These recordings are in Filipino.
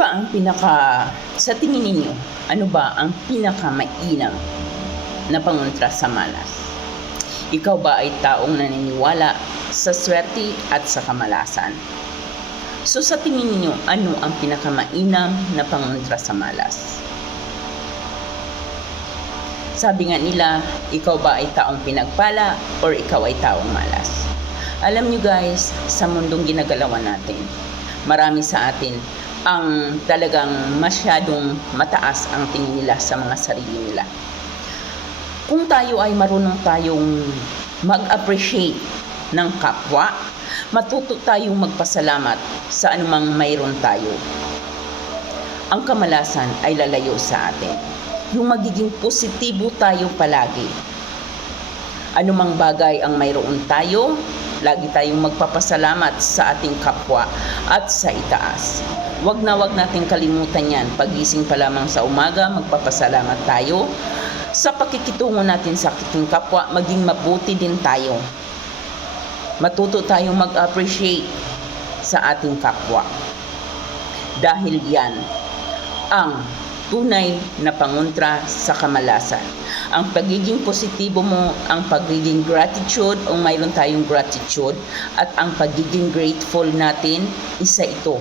ba ang pinaka, sa tingin ninyo, ano ba ang pinakamainam na pangontra sa malas? Ikaw ba ay taong naniniwala sa swerte at sa kamalasan? So sa tingin ninyo, ano ang pinakamainam na pangontra sa malas? Sabi nga nila, ikaw ba ay taong pinagpala or ikaw ay taong malas? Alam nyo guys, sa mundong ginagalawan natin, marami sa atin ang talagang masyadong mataas ang tingin nila sa mga sarili nila. Kung tayo ay marunong tayong mag-appreciate ng kapwa, matuto tayong magpasalamat sa anumang mayroon tayo. Ang kamalasan ay lalayo sa atin. Yung magiging positibo tayo palagi. Anumang bagay ang mayroon tayo, lagi tayong magpapasalamat sa ating kapwa at sa itaas. Huwag na wag natin kalimutan yan. Pagising pa lamang sa umaga, magpapasalamat tayo. Sa pakikitungo natin sa ating kapwa, maging mabuti din tayo. Matuto tayong mag-appreciate sa ating kapwa. Dahil yan ang tunay na pangontra sa kamalasan. Ang pagiging positibo mo, ang pagiging gratitude, o mayroon tayong gratitude, at ang pagiging grateful natin, isa ito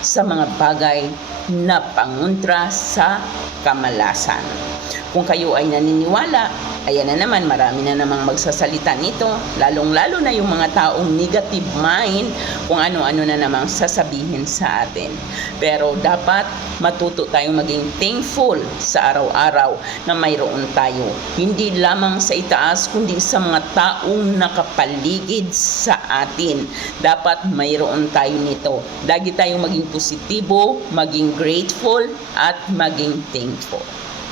sa mga bagay na pangontra sa kamalasan. Kung kayo ay naniniwala, ayan na naman, marami na namang magsasalita nito, lalong-lalo na yung mga taong negative mind, kung ano-ano na namang sasabihin sa atin. Pero dapat matuto tayong maging thankful sa araw-araw na mayroon tayo. Hindi lamang sa itaas, kundi sa mga taong nakapaligid sa atin. Dapat mayroon tayo nito. Lagi tayong maging positibo, maging grateful, at maging thankful.